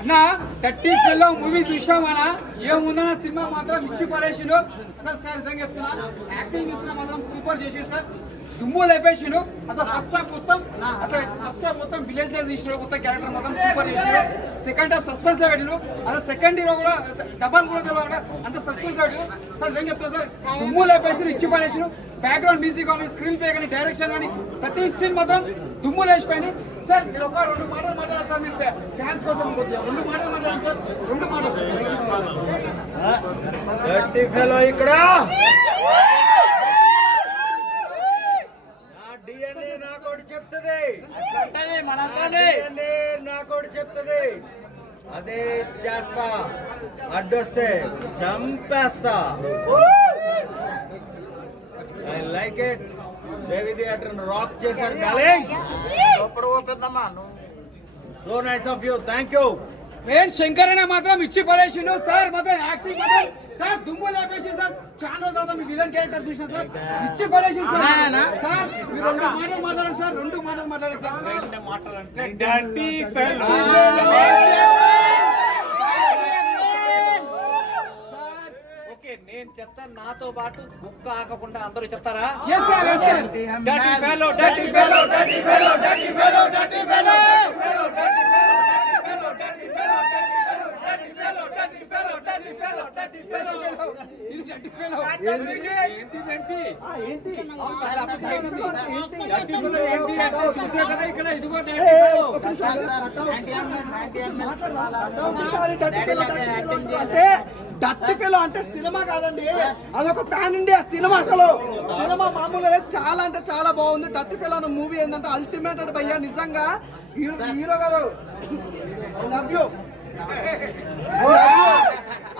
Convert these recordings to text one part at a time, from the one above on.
అన్న 30 లో movie చూసామన్నా ఏముందన్న cinema మాత్రం ఇచ్చి పడేసిండు సార్ నిజంగా చెప్తున్నా యాక్టింగ్ చూసినా మాత్రం సూపర్ చేసిండు సార్ దుమ్ము లేపేసిండు అసలు ఫస్ట్ హాఫ్ మొత్తం విలేజ్ లో తీసిన కొత్త క్యారెక్టర్ మొత్తం సూపర్ చేసిండు సెకండ్ హాఫ్ సస్పెన్స్ లో పెట్టిండు అసలు సెకండ్ హీరో కూడా డబల్ కూడా అంత సస్పెన్స్ లో పెట్టిండు సార్ నిజంగా చెప్తున్నా సార్ దుమ్ము లేపేసి ఇచ్చి పడేసిండు బ్యాక్గ్రౌండ్ మ్యూజిక్ కానీ స్క్రీన్ ప్లే కానీ డైరెక్షన్ కానీ ప్రతి సీన్ మాత్రం దుమ్ము లేచిపోయింది సార్ మీరు ఒక 2 మాటలు మాట్లాడాలి సార్ మీరు ఫ్యాన్స్ కోసం 2 మాటలు మాట్లాడాలి సార్ 2 మాటలు ఇక్కడ డిఎన్ఏ నాకోటి చెప్తుంది అదే చేస్తా అడ్డొస్తే చంపేస్తా I like it Devi theatre rock చేశారు so nice of you thank you main Shankar అనే మాత్రం ఇచ్చి పడేసిండు సార్ మాత్రం యాక్టింగ్ మాత్రం సార్ దుమ్ము లేపేసి సార్ చాలా రోజుల తర్వాత మీ విలన్ క్యారెక్టర్ చూసిన సార్ ఇచ్చి పడేసిండు సార్ మీరు 2 మాటలు మాట్లాడారు సార్ 2 మాటలు మాట్లాడారు సార్ నేను చెప్తాను నాతో పాటు బుక్ ఆగకుండా అందరూ చెప్తారా డర్టీ ఫెలో అంటే సినిమా కాదండి, అదొక పాన్ ఇండియా సినిమా. అసలు సినిమా మామూలుగా చాలా అంటే చాలా బాగుంది. డర్టీ ఫెలో అనే మూవీ ఏంటంటే అల్టిమేట్ అంటే భయ్యా నిజంగా హీరో గారు లవ్ యూ.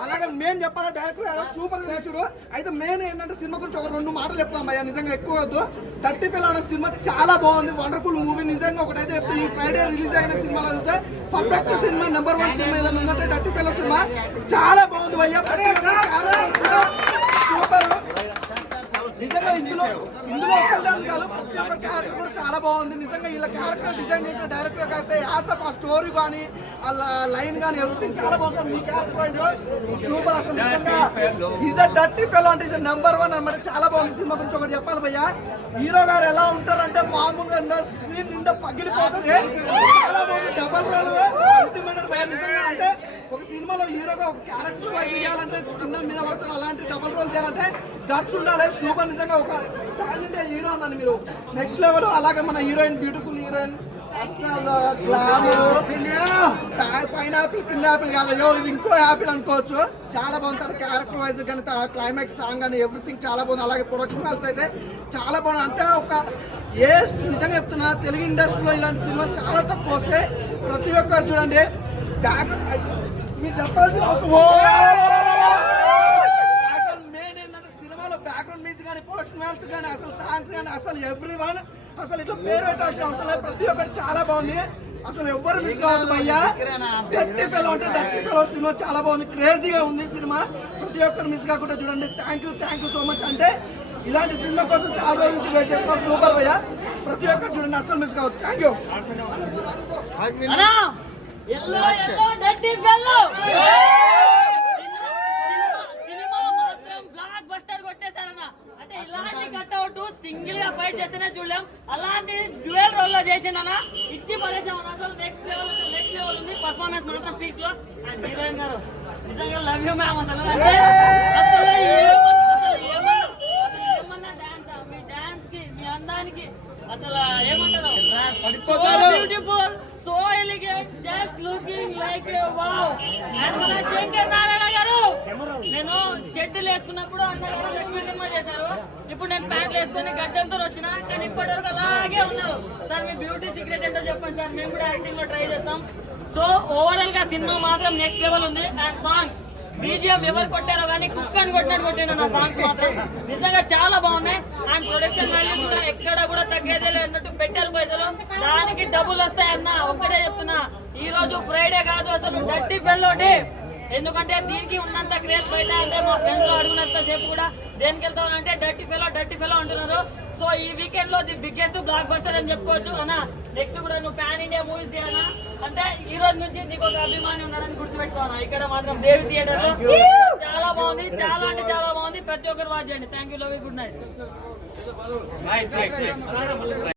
అలాగే మెయిన్ చెప్పాలా డైరెక్టర్ సూపర్ చేసారు. అయితే మెయిన్ ఏంటంటే సినిమా గురించి ఒక 2 మాటలు చెప్తాం భయ్యా, నిజంగా ఎక్కువ వద్దు. 30 ఫెలో అనే సినిమా చాలా బాగుంది, వండర్ఫుల్ మూవీ. నిజంగా ఒకటైతే ఈ ఫ్రైడే రిలీజ్ అయిన సినిమాలు అయితే పర్ఫెక్ట్ సినిమా, నెంబర్ 1 సినిమా ఏదైనా ఉందంటే 30 ఫెలో సినిమా చాలా బాగుంది భయ్యా. సూపర్ నిజంగా. ఇందులో ఒక్కరిదాన్ని కాదు, ప్రతి ఒక్క క్యారెక్టర్ కూడా చాలా బాగుంది. నిజంగా ఇలా క్యారెక్టర్ డిజైన్ చేసిన డైరెక్టర్ అయితే యాసప్ ఆ స్టోరీ కానీ ఆ లైన్ కానీ ఎవ్రీథింగ్ చాలా బాగుంటుంది. మీ క్యారెక్టర్ వైజ్ సూపర్. అసలు నిజంగా ఈజ్ అ డర్టీ ఫెలో అంటే ఈజ్ నెంబర్ 1 అనమాట. చాలా బాగుంది. సినిమా గురించి ఒకటి చెప్పాలి భయ్యా, హీరో గారు ఎలా ఉంటారంటే మామూలుగా స్క్రీన్ నిండా పగిలిపోతుంది. చాలా బాగుంది. డబల్ రోల్ అల్టిమేట్ భయ్యా. నిజంగా అంటే ఒక సినిమాలో హీరోగా ఒక క్యారెక్టర్ వైజ్ చేయాలంటే కింద మీద పడుతుంది, అలాంటి డబల్ రోల్ చేయాలంటే గట్స్ ఉండాలి. సూపర్. నిజంగా ఒక పాన్ ఇండియా హీరో అన్నాను మీరు, నెక్స్ట్ లెవెల్. అలాగే మన హీరోయిన్ బ్యూటిఫుల్ హీరోయిన్, అసలు పైనాపిల్ కింద యాపిల్ కాదు, ఇది ఇంకో యాపిల్ అనుకోవచ్చు. చాలా బాగుంటుంది క్యారెక్టర్ వైజ్ కానీ, క్లైమాక్స్ సాంగ్ కానీ ఎవ్రీథింగ్ చాలా బాగుంది. అలాగే ప్రొడక్షన్ వాల్స్ అయితే చాలా బాగుంది. అంటే ఒక నిజంగా చెప్తున్నా తెలుగు ఇండస్ట్రీలో ఇలాంటి సినిమాలు చాలా తక్కువ వస్తాయి. ప్రతి ఒక్కరు చూడండి మీరు చెప్పాల్సిన అసలు మెయిన్ ఏంటంటే సినిమాలో బ్యాక్గ్రౌండ్ మ్యూజిక్ కానీ, ప్రొడక్షన్ వాల్స్ కానీ, అసలు సాంగ్స్ కానీ, అసలు ఎవ్రీవన్ అసలు ఇట్లా పేరు పెట్టాల్సిన అవసరం లేదు. ప్రతి ఒక్కటి చాలా బాగుంది. అసలు ఎవ్వరు మిస్ కావద్దు భయ్యా. 30 ఫెలో అంటే 30 ఫెలో సినిమా చాలా బాగుంది, క్రేజీగా ఉంది సినిమా. ప్రతి ఒక్కరు మిస్ కాకుండా చూడండి. Thank you so much. అంటే ఇలాంటి సినిమా కోసం చాలా రోజుల నుంచి వెయిట్ చేసుకోవాలి. సూపర్ భయ్యా. ప్రతి ఒక్కరు చూడండి, అసలు మిస్ కావద్దు. Thank you. సింగిల్ గా ఫైట్ చేస్తేనే చూడలేం, అలాంటి డ్యూయల్ రోల్ లో చేసిండన్న ఇచ్చి పడేసాం. అసలు నెక్స్ట్ లెవెల్ ఉంది పర్ఫార్మెన్స్ మాత్రం పీక్స్ లో. హీరోయిన్ గారు నిజంగా లవ్ యూ మ్యామ్. అసలు ఏమన్నా డాన్స్, మీ డాన్స్ కి మీ అందానికి అసలు ఏమంటారు, beautiful, so elegant, just looking like wow. And మన శంకర్ నారాయణ గారు, నేను షెడ్యూల్ వేసుకున్నప్పుడు అందరూ లక్ష్మీ సినిమా చేశారు. ఇప్పుడు నేను ప్యాంట్లు వేసుకుని గడ్డంతో వచ్చినా, కానీ ఇప్పటి వరకు అలాగే ఉన్నారు. సార్ మీ బ్యూటీ సీక్రెట్ ఏంటో చెప్పండి సార్, మేము కూడా యాక్టింగ్ లో ట్రై చేస్తాం. సో ఓవరాల్ గా సినిమా మాత్రం నెక్స్ట్ లెవెల్ ఉంది. అండ్ సాంగ్స్ బీజిఎం ఎవరు కొట్టారో కానీ కుక్ అని కొట్టినట్టు కొట్టిన నా సాంగ్స్ మాత్రం నిజంగా చాలా బాగున్నాయి. అండ్ ప్రొడక్షన్ వాల్యూ కూడా ఎక్కడ కూడా తగ్గేదే లేనట్టు పెట్టారు పైసలు, దానికి డబ్బులు వస్తాయన్న ఒక్కటే చెప్తున్నా. ఈ రోజు ఫ్రైడే కాదు, అసలు 30 ఫెలో డే. ఎందుకంటే దీనికి ఉన్నంత క్రేజ్ బయట అంటే మా ఫ్రెండ్స్ అడుగునంత సేపు కూడా దేనికి వెళ్తామంటే డర్టీ ఫెలో అంటున్నారు. సో ఈ వీకెండ్ లో ది బిగ్గెస్ట్ బ్లాక్ బస్టర్ అని చెప్పుకోవచ్చు అన్న. నెక్స్ట్ కూడా నువ్వు పాన్ ఇండియా మూవీస్ తీయాలా అంటే ఈ రోజు నుంచి నీకు ఒక అభిమాని ఉన్నాడని గుర్తుపెట్టుకోవాలి. ఇక్కడ మాత్రం దేవి థియేటర్ లో చాలా బాగుంది, చాలా అంటే చాలా బాగుంది. ప్రతి ఒక్కరు వాచ్ చేయండి. Thank you, love you, good night.